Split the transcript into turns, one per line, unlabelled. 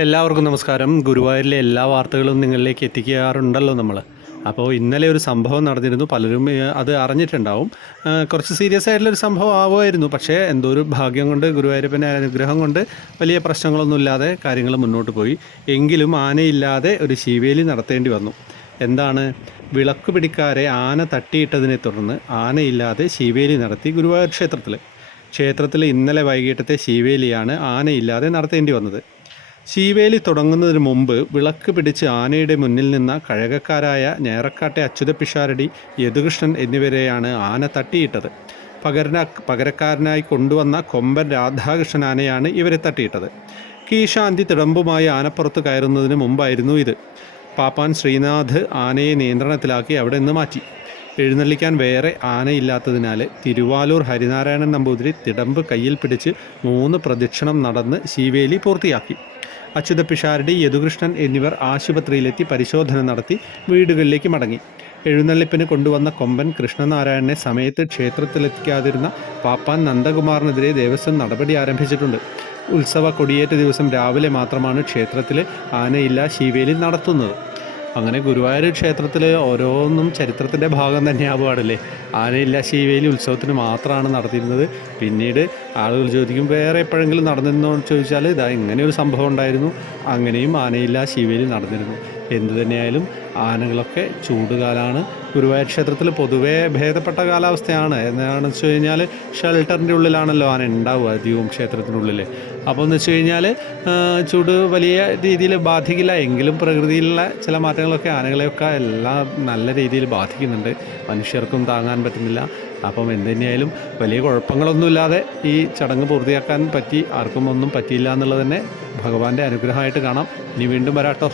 എല്ലാവർക്കും നമസ്കാരം. ഗുരുവായൂരിലെ എല്ലാ വാർത്തകളും നിങ്ങളിലേക്ക് എത്തിക്കാറുണ്ടല്ലോ നമ്മൾ അപ്പോൾ ഇന്നലെ ഒരു സംഭവം നടന്നിരുന്നു. പലരും അത് അറിഞ്ഞിട്ടുണ്ടാവും. കുറച്ച് സീരിയസ് ആയിട്ടുള്ളൊരു സംഭവം ആവുമായിരുന്നു. പക്ഷേ എന്തോ ഒരു ഭാഗ്യം കൊണ്ട് ഗുരുവായൂരപ്പന്റെ അനുഗ്രഹം കൊണ്ട് വലിയ പ്രശ്നങ്ങളൊന്നുമില്ലാതെ കാര്യങ്ങൾ മുന്നോട്ട് പോയി. എങ്കിലും ആനയില്ലാതെ ഒരു ശിവേലി നടത്തേണ്ടി വന്നു. എന്താണ്? വിളക്ക് പിടിക്കാരെ ആന തട്ടിയിട്ടതിനെ തുടർന്ന് ആനയില്ലാതെ ശിവേലി നടത്തി ഗുരുവായൂർ ക്ഷേത്രത്തിൽ ക്ഷേത്രത്തിൽ ഇന്നലെ വൈകിട്ടത്തെ ശിവേലിയാണ് ആനയില്ലാതെ നടത്തേണ്ടി വന്നത്. ശീവേലി തുടങ്ങുന്നതിന് മുമ്പ് വിളക്ക് പിടിച്ച് ആനയുടെ മുന്നിൽ നിന്ന കഴകക്കാരായ ഞേറക്കാട്ടെ അച്യുത പിഷാരടി യദുകൃഷ്ണൻ എന്നിവരെയാണ് ആന തട്ടിയിട്ടത്. പകരന പകരക്കാരനായി കൊണ്ടുവന്ന കൊമ്പൻ രാധാകൃഷ്ണൻ ആനയാണ് ഇവരെ തട്ടിയിട്ടത്. കീശാന്തി തിടമ്പുമായി ആനപ്പുറത്ത് കയറുന്നതിന് മുമ്പായിരുന്നു ഇത്. പാപ്പാൻ ശ്രീനാഥ് ആനയെ നിയന്ത്രണത്തിലാക്കി അവിടെ നിന്ന് മാറ്റി. എഴുന്നള്ളിക്കാൻ വേറെ ആനയില്ലാത്തതിനാൽ തിരുവാലൂർ ഹരിനാരായണൻ നമ്പൂതിരി തിടമ്പ് കയ്യിൽ പിടിച്ച് മൂന്ന് പ്രദക്ഷിണം നടന്ന് ശീവേലി പൂർത്തിയാക്കി. അച്യുത പിഷാരടി യദുകൃഷ്ണൻ എന്നിവർ ആശുപത്രിയിലെത്തി പരിശോധന നടത്തി വീടുകളിലേക്ക് മടങ്ങി. എഴുന്നള്ളിപ്പിന് കൊണ്ടുവന്ന കൊമ്പൻ കൃഷ്ണനാരായണനെ സമയത്ത് ക്ഷേത്രത്തിലെത്തിക്കാതിരുന്ന പാപ്പാൻ നന്ദകുമാറിനെതിരെ ദേവസ്വം നടപടി ആരംഭിച്ചിട്ടുണ്ട്. ഉത്സവ കൊടിയേറ്റ ദിവസം രാവിലെ മാത്രമാണ് ക്ഷേത്രത്തിലെ ആനയില്ല ശിവേലി നടത്തുന്നത്. അങ്ങനെ ഗുരുവായൂർ ക്ഷേത്രത്തിൽ ഓരോന്നും ചരിത്രത്തിന്റെ ഭാഗം തന്നെയാവുകയാണല്ലേ ആനയില്ല ശിവേലി ഉത്സവത്തിന് മാത്രമാണ് നടത്തിയിരുന്നത്. പിന്നീട് ആളുകൾ ചോദിക്കും വേറെ എപ്പോഴെങ്കിലും നടന്നിരുന്നോ എന്ന് ചോദിച്ചാൽ ഇതാ ഇങ്ങനെ ഒരു സംഭവം ഉണ്ടായിരുന്നു. അങ്ങനെയും ആനയില്ല ശിവേലി നടന്നിരുന്നു. എന്തു തന്നെയായാലും ആനകളൊക്കെ ചൂടുകാലാണ്. ഗുരുവായൂർ ക്ഷേത്രത്തിൽ പൊതുവേ ഭേദപ്പെട്ട കാലാവസ്ഥയാണ്. എന്താണെന്ന് വെച്ച് കഴിഞ്ഞാൽ ഷെൽട്ടറിന്റെ ഉള്ളിലാണല്ലോ ആന ഉണ്ടാവുക അധികവും ക്ഷേത്രത്തിനുള്ളിൽ അപ്പോൾ എന്ന് വെച്ച് കഴിഞ്ഞാൽ ചൂട് വലിയ രീതിയിൽ ബാധിക്കില്ല. എങ്കിലും പ്രകൃതിയിലുള്ള ചില മാറ്റങ്ങളൊക്കെ ആനകളെയൊക്കെ എല്ലാം നല്ല രീതിയിൽ ബാധിക്കുന്നുണ്ട്. മനുഷ്യർക്കും താങ്ങാൻ പറ്റുന്നില്ല. അപ്പം എന്ത് തന്നെയായാലും വലിയ കുഴപ്പങ്ങളൊന്നുമില്ലാതെ ഈ ചടങ്ങ് പൂർത്തിയാക്കാൻ പറ്റി. ആർക്കും ഒന്നും പറ്റിയില്ല എന്നുള്ളത് തന്നെ ഭഗവാന്റെ അനുഗ്രഹമായിട്ട് കാണാം. ഇനി വീണ്ടും വരാട്ടോ.